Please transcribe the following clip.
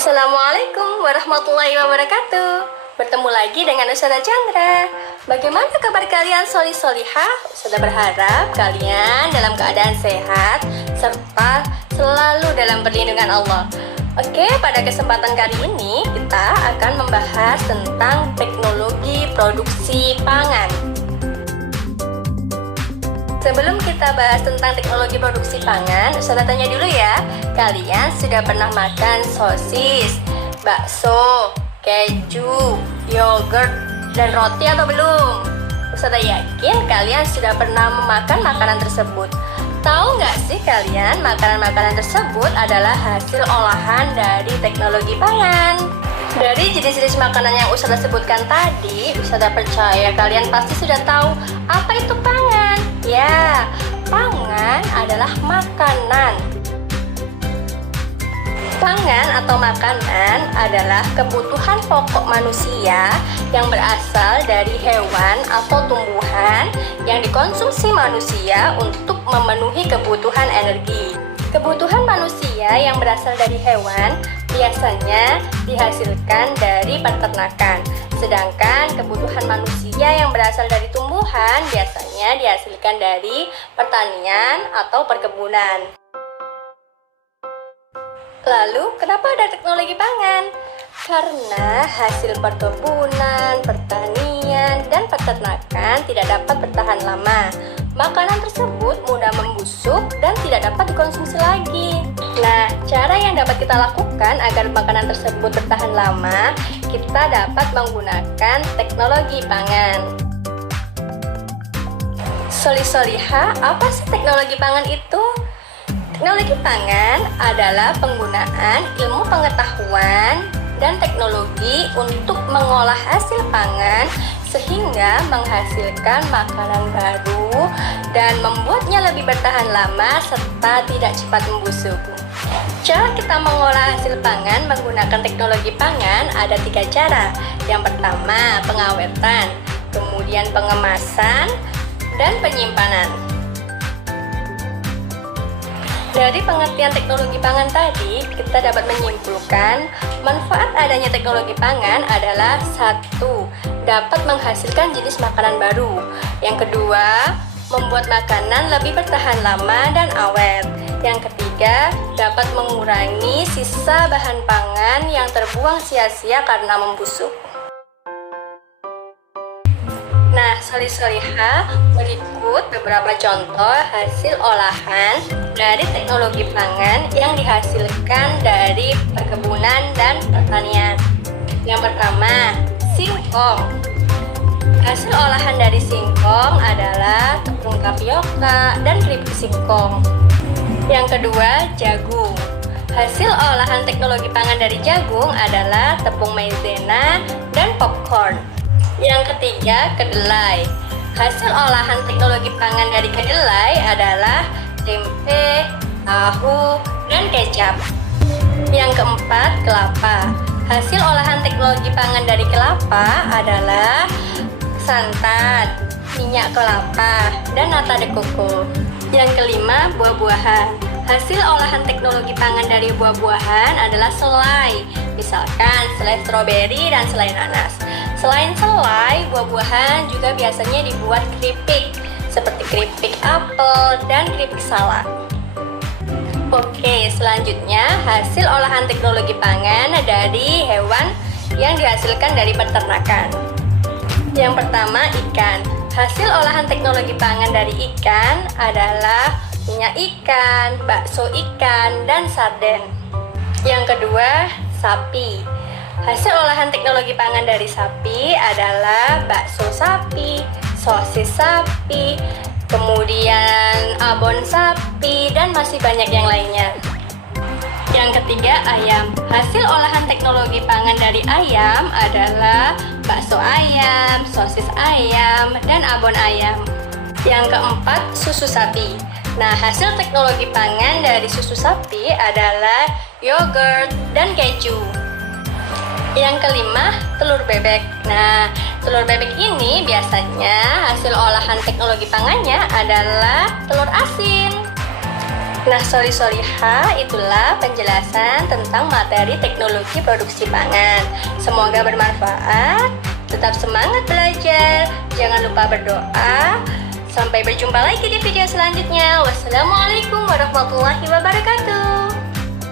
Assalamualaikum warahmatullahi wabarakatuh. Bertemu lagi dengan Ustazah Chandra. Bagaimana kabar kalian solihah? Ustazah berharap kalian dalam keadaan sehat serta selalu dalam perlindungan Allah. Oke, pada kesempatan kali ini kita akan membahas tentang teknologi produksi pangan. Sebelum kita bahas tentang teknologi produksi pangan, Ustazah tanya dulu ya, kalian sudah pernah makan sosis, bakso, keju, yogurt, dan roti atau belum? Ustazah yakin kalian sudah pernah memakan makanan tersebut. Tahu nggak sih kalian makanan-makanan tersebut adalah hasil olahan dari teknologi pangan? Dari jenis-jenis makanan yang Ustazah sebutkan tadi, Ustazah percaya kalian pasti sudah tahu apa itu pangan. Ya, pangan adalah makanan. Pangan atau makanan adalah kebutuhan pokok manusia yang berasal dari hewan atau tumbuhan yang dikonsumsi manusia untuk memenuhi kebutuhan energi. Kebutuhan manusia yang berasal dari hewan biasanya dihasilkan dari peternakan, sedangkan kebutuhan manusia yang berasal dari tumbuhan biasanya dihasilkan dari pertanian atau perkebunan. Lalu, kenapa ada teknologi pangan? Karena hasil perkebunan, pertanian, dan peternakan tidak dapat bertahan lama. Makanan tersebut mudah membusuk dan tidak dapat dikonsumsi lagi. Nah, cara yang dapat kita lakukan agar makanan tersebut bertahan lama, kita dapat menggunakan teknologi pangan. Solihah, apa sih teknologi pangan itu? Teknologi pangan adalah penggunaan ilmu pengetahuan dan teknologi untuk mengolah hasil pangan sehingga menghasilkan makanan baru dan membuatnya lebih bertahan lama serta tidak cepat membusuk. Cara kita mengolah hasil pangan menggunakan teknologi pangan ada 3 cara. Yang pertama, pengawetan, kemudian pengemasan, dan penyimpanan. Dari pengertian teknologi pangan tadi, kita dapat menyimpulkan manfaat adanya teknologi pangan adalah 1. Dapat menghasilkan jenis makanan baru. Yang kedua, membuat makanan lebih bertahan lama dan awet. Yang ketiga, dapat mengurangi sisa bahan pangan yang terbuang sia-sia karena membusuk. Nah, solihah, berikut beberapa contoh hasil olahan dari teknologi pangan yang dihasilkan dari perkebunan dan pertanian. Yang pertama, singkong. Hasil olahan dari singkong adalah tepung tapioka dan keripik singkong. Yang kedua, jagung. Hasil olahan teknologi pangan dari jagung adalah tepung maizena dan popcorn. Yang ketiga, kedelai. Hasil olahan teknologi pangan dari kedelai adalah tempe, tahu, dan kecap. Yang keempat, kelapa. Hasil olahan teknologi pangan dari kelapa adalah santan, minyak kelapa, dan nata de coco. Yang kelima, buah-buahan. Hasil olahan teknologi pangan dari buah-buahan adalah selai, misalkan selai stroberi dan selai nanas. Selain selai, buah-buahan juga biasanya dibuat keripik, seperti keripik apel dan keripik salak. Oke, selanjutnya hasil olahan teknologi pangan dari hewan yang dihasilkan dari peternakan. Yang pertama, ikan. Hasil olahan teknologi pangan dari ikan adalah minyak ikan, bakso ikan, dan sarden. Yang kedua, sapi. Hasil olahan teknologi pangan dari sapi adalah bakso sapi, sosis sapi, kemudian abon sapi, dan masih banyak yang lainnya. Yang ketiga, ayam. Hasil olahan teknologi pangan dari ayam adalah bakso ayam, sosis ayam, dan abon ayam. Yang keempat, susu sapi. Nah, hasil teknologi pangan dari susu sapi adalah yogurt dan keju. Yang kelima, telur bebek. Nah, telur bebek ini biasanya hasil olahan teknologi pangannya adalah telur asin. Nah, solihah itulah penjelasan tentang materi teknologi produksi pangan. Semoga bermanfaat. Tetap semangat belajar. Jangan lupa berdoa. Sampai berjumpa lagi di video selanjutnya. Wassalamualaikum warahmatullahi wabarakatuh.